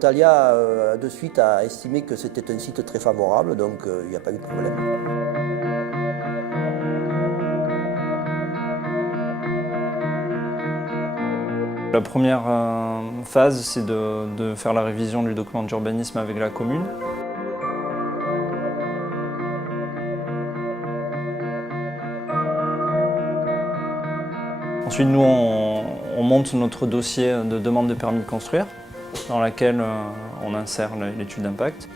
Voltalia de suite a estimé que c'était un site très favorable, donc il n'y a pas eu de problème. La première phase, c'est de faire la révision du document d'urbanisme avec la commune. Ensuite, nous, on monte notre dossier de demande de permis de construire, dans laquelle on insère l'étude d'impact.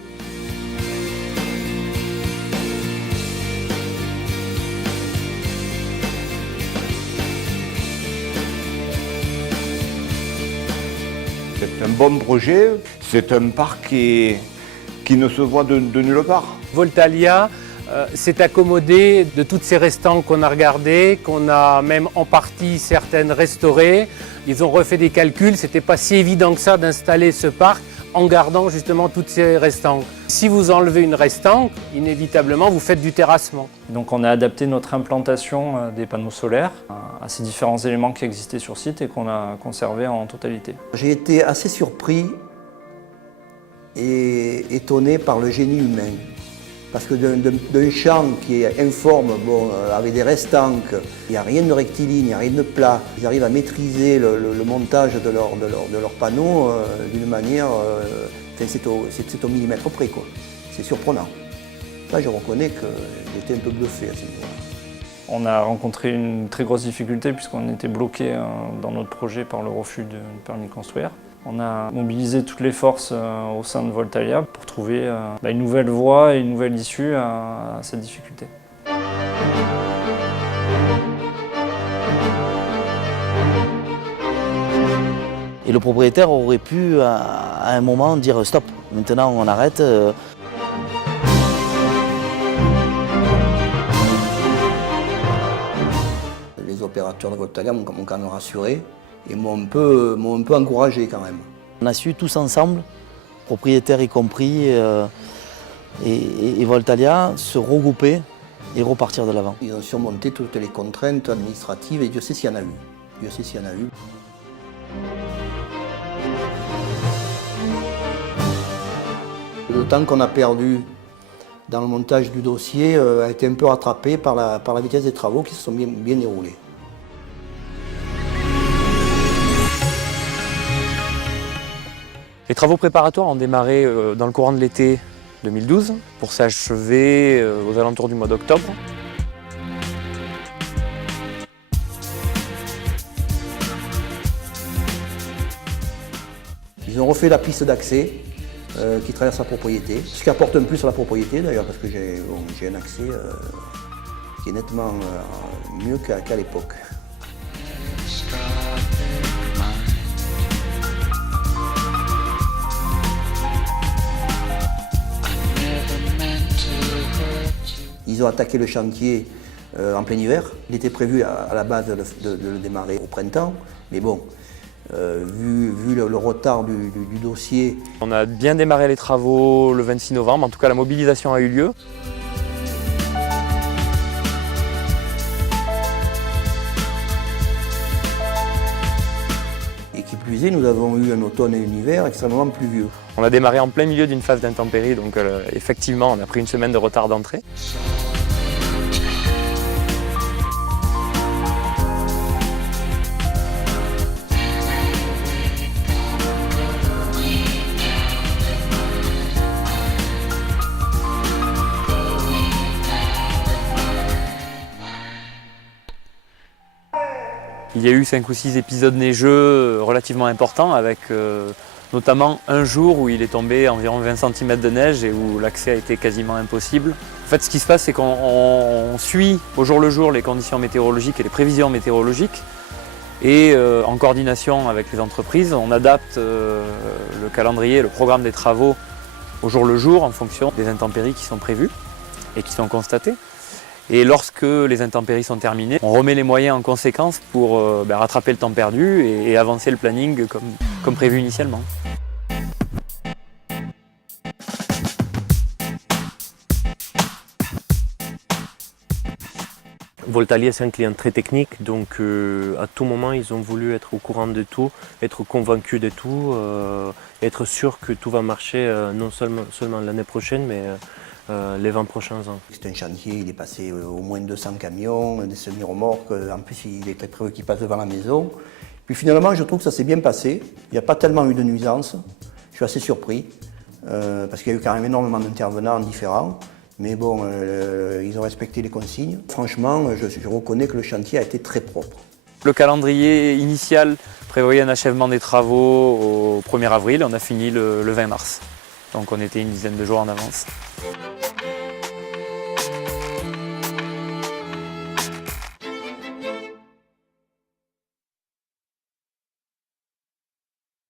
C'est un bon projet, c'est un parc qui ne se voit de nulle part. Voltalia s'est accommodé de toutes ces restantes qu'on a regardées, qu'on a même en partie certaines restaurées. Ils ont refait des calculs, c'était pas si évident que ça d'installer ce parc en gardant justement toutes ces restantes. Si vous enlevez une restante, inévitablement vous faites du terrassement. Donc on a adapté notre implantation des panneaux solaires à ces différents éléments qui existaient sur site et qu'on a conservés en totalité. J'ai été assez surpris et étonné par le génie humain. Parce que d'un champ qui est informe, avec des restanques, il n'y a rien de rectiligne, il n'y a rien de plat. Ils arrivent à maîtriser le montage de leurs panneaux d'une manière, c'est au millimètre près, quoi. C'est surprenant. Là, je reconnais que j'étais un peu bluffé à ce niveau-là. On a rencontré une très grosse difficulté puisqu'on était bloqué dans notre projet par le refus du permis de construire. On a mobilisé toutes les forces au sein de Voltalia pour trouver une nouvelle voie et une nouvelle issue à cette difficulté. Et le propriétaire aurait pu à un moment dire stop, maintenant on arrête. Les opérateurs de Voltalia m'ont quand même rassuré et m'ont un peu encouragé quand même. On a su tous ensemble, propriétaires y compris, et Voltalia, se regrouper et repartir de l'avant. Ils ont surmonté toutes les contraintes administratives et Dieu sait s'il y en a eu. Dieu sait s'il y en a eu. Le temps qu'on a perdu dans le montage du dossier a été un peu rattrapé par la vitesse des travaux qui se sont bien déroulés. Les travaux préparatoires ont démarré dans le courant de l'été 2012 pour s'achever aux alentours du mois d'octobre. Ils ont refait la piste d'accès qui traverse la propriété, ce qui apporte un plus à la propriété d'ailleurs parce que j'ai un accès qui est nettement mieux qu'à l'époque. Ils ont attaqué le chantier en plein hiver. Il était prévu à la base de le démarrer au printemps, mais bon, vu le retard du dossier. On a bien démarré les travaux le 26 novembre, en tout cas la mobilisation a eu lieu. Et qui plus est, nous avons eu un automne et un hiver extrêmement pluvieux. On a démarré en plein milieu d'une phase d'intempéries, donc effectivement on a pris une semaine de retard d'entrée. Il y a eu 5 ou 6 épisodes neigeux relativement importants avec notamment un jour où il est tombé environ 20 cm de neige et où l'accès a été quasiment impossible. En fait, ce qui se passe, c'est qu'on suit au jour le jour les conditions météorologiques et les prévisions météorologiques et en coordination avec les entreprises, on adapte le calendrier, le programme des travaux au jour le jour en fonction des intempéries qui sont prévues et qui sont constatées. Et lorsque les intempéries sont terminées, on remet les moyens en conséquence pour rattraper le temps perdu et avancer le planning comme prévu initialement. Voltalia, c'est un client très technique, donc à tout moment, ils ont voulu être au courant de tout, être convaincus de tout, être sûr que tout va marcher non seulement l'année prochaine, mais les 20 prochains ans. C'est un chantier, il est passé au moins 200 camions, des semi-remorques, en plus il est très prévu qu'il passe devant la maison. Puis finalement, je trouve que ça s'est bien passé, il n'y a pas tellement eu de nuisances, je suis assez surpris, parce qu'il y a eu quand même énormément d'intervenants différents. Mais bon, ils ont respecté les consignes. Franchement, je reconnais que le chantier a été très propre. Le calendrier initial prévoyait un achèvement des travaux au 1er avril, on a fini le 20 mars. Donc on était une dizaine de jours en avance.